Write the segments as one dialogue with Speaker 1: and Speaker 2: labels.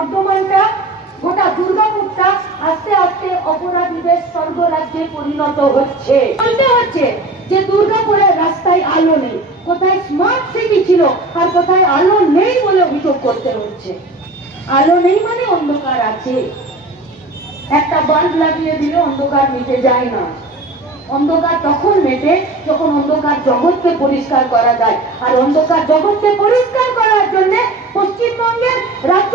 Speaker 1: বর্ধমানটা গোটা দুর্গাপুরটা আস্তে আস্তে অপরাধীদের স্বর্গরাজ্যে পরিণত হচ্ছে। বলতে হচ্ছে যে দুর্গাপুরের রাস্তায় আলো নেই, কোথায় স্মার্ট সিটি ছিল আর কোথায় আলো নেই বলে অভিযোগ করতে হচ্ছে। আলো নেই মানে অন্ধকার আছে। একটা বাল্ব লাগিয়ে দিলে অন্ধকার মিটে যায় না। অন্ধকার তখন মেটে যখন অন্ধকার জগৎকে পরিষ্কার করা যায়। আর অন্ধকার জগৎকে পরিষ্কার করার জন্য পশ্চিমবঙ্গের রাজ্য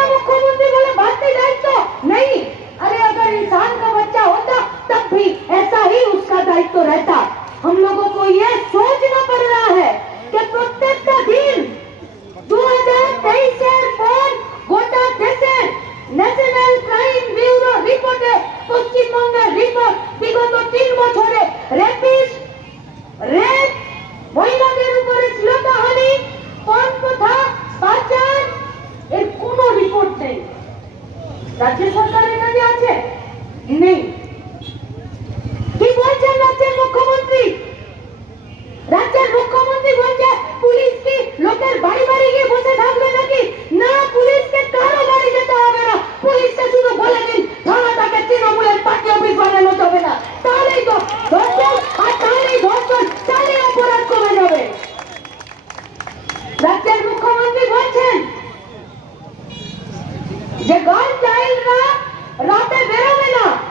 Speaker 1: उसका दायित्व रहता हम लोगों को ये सोचना पड़ रहा है कि प्रत्येक का दिन दो हजार तेईस পর গোটা দেশের ন্যাশনাল ক্রাইম ব্যুরো রিপোর্টে পশ্চিমবঙ্গের রিপোর্ট বিগত তিন বছরে রেপিস্ট রেপ মহিলাদের উপরে শ্লীলতাহানি পণ প্রথা পাচার এর কোনো রিপোর্ট নেই রাজ্য সরকারের কাছে আছে নেই ये गान चाइल्ड रा राते बेरा में ना।